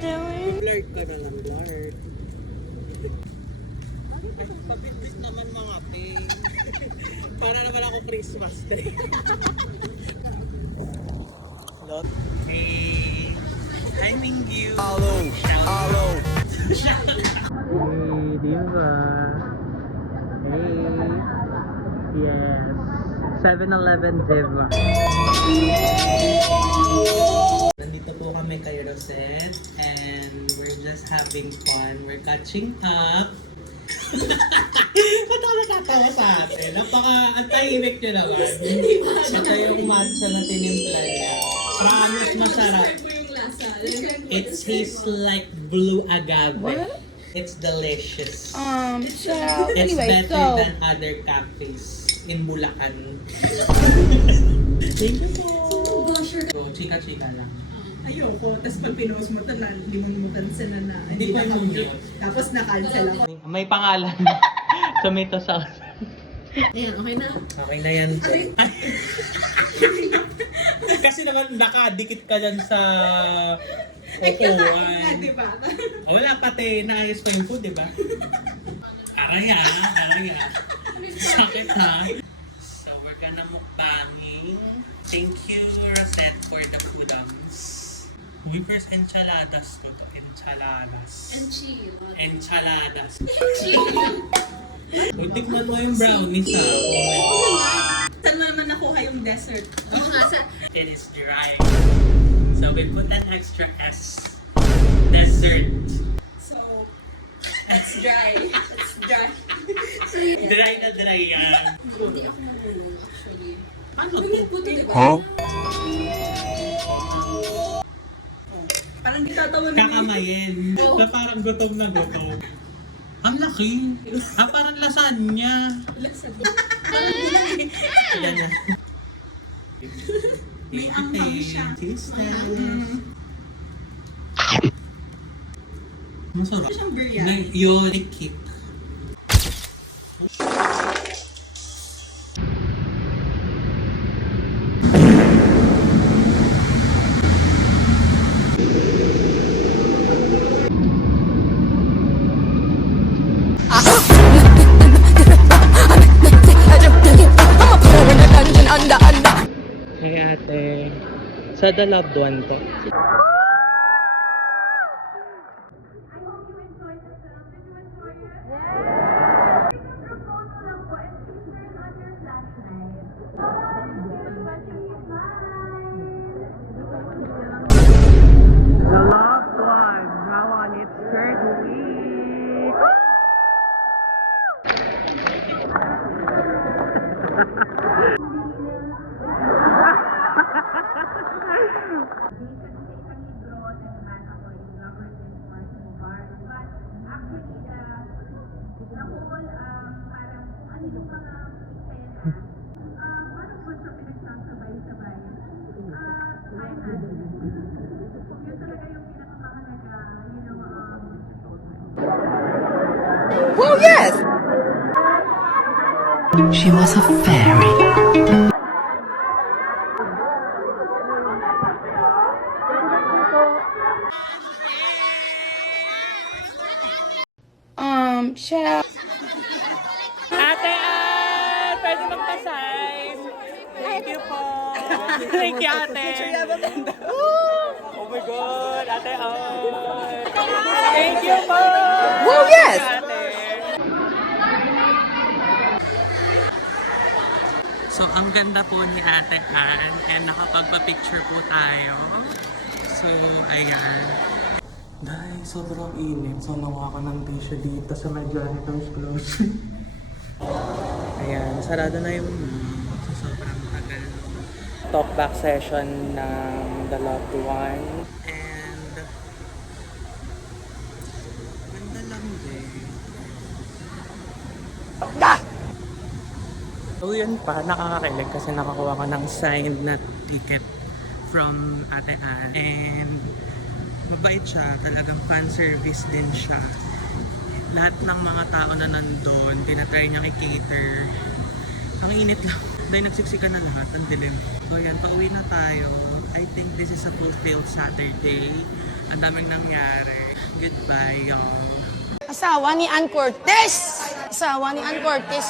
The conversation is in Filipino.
doing? Blurred ka na lang, blurred. Pabit-bit naman mga te. Para naman ako Christmas tree. Hello? Hey! Hi, Mingyu! Hello! Hello! Hey, diba? Hey! Yes! 7-Eleven diba? Nandito po kami kay Rosette and we're just having fun. We're catching up. Ba't ako natatawa sa atin? Ang tahimik nyo naman. Ito yung matcha na tinimpla niya. Promise masarap. It tastes like blue agave. What? It's delicious. So It's anyway, better than other cafes in Bulacan. Thank you po. So, chika-chika lang. Ayoko. Tapos pag pinost mo ito, limun-mutan sila na. Hindi ko yung na-compute. Tapos na-cancel ako. May pangalan. Tomato sauce. Ayan, okay na. Okay na yan. Kasi naman nakadikit ka dyan sa upuan. Diba? Wala pati, naayos ko yung food, di ba? Araya. Sakit ha. So, we're gonna mukbanging. Thank you, Rosette, for the foodums. We first enchiladas to. Enchiladas. Enchiladas. Tikman mo yung brownies ha. Saan naman nakuha yung dessert? It is dry. So we put an extra S. Dessert. So, it's dry. It's dry. Dry na dry yan. Hindi ako marunong actually. Ano to? Huh? Parang di tatawa na Kakamayin. Na parang gutom na gutom. Ang laki. Parang lasagna. Ilan na? May anghang siya. Masarap. Siyang biryani. Yun, cake. Hey ate, sa the loved one to. The loved one, now on its third week. Well, yes. She was a fairy. Child. Ate Ann! Pwede magpa-sign! Thank you po! Thank you, ate! Oh my God! Ate Ann! Thank you po! Well, yes. Ate! So, ang ganda po ni Ate Ann and nakapagpa-picture po tayo. So, ayan. Dahil sobrang init, so nakuha ko ng tissue dito sa may janitor's closet. Ayan, sarado na yung so sobrang tagal. Talk back session ng the loved one. And ganda lang din. So yun pa, nakakakilig kasi nakakuha ko ng signed na ticket from Ate Ann. And mabait siya, talagang fan service din siya. Lahat ng mga tao na nandun, tinatry niya i-cater. Ang init lang. Dahil nagsiksika na lahat, ang dilim. So yan, pauwi na tayo. I think this is a fulfilled Saturday. Ang daming nangyari. Goodbye, y'all. Asawa ni Ann Cortez! Asawa ni Ann Cortez.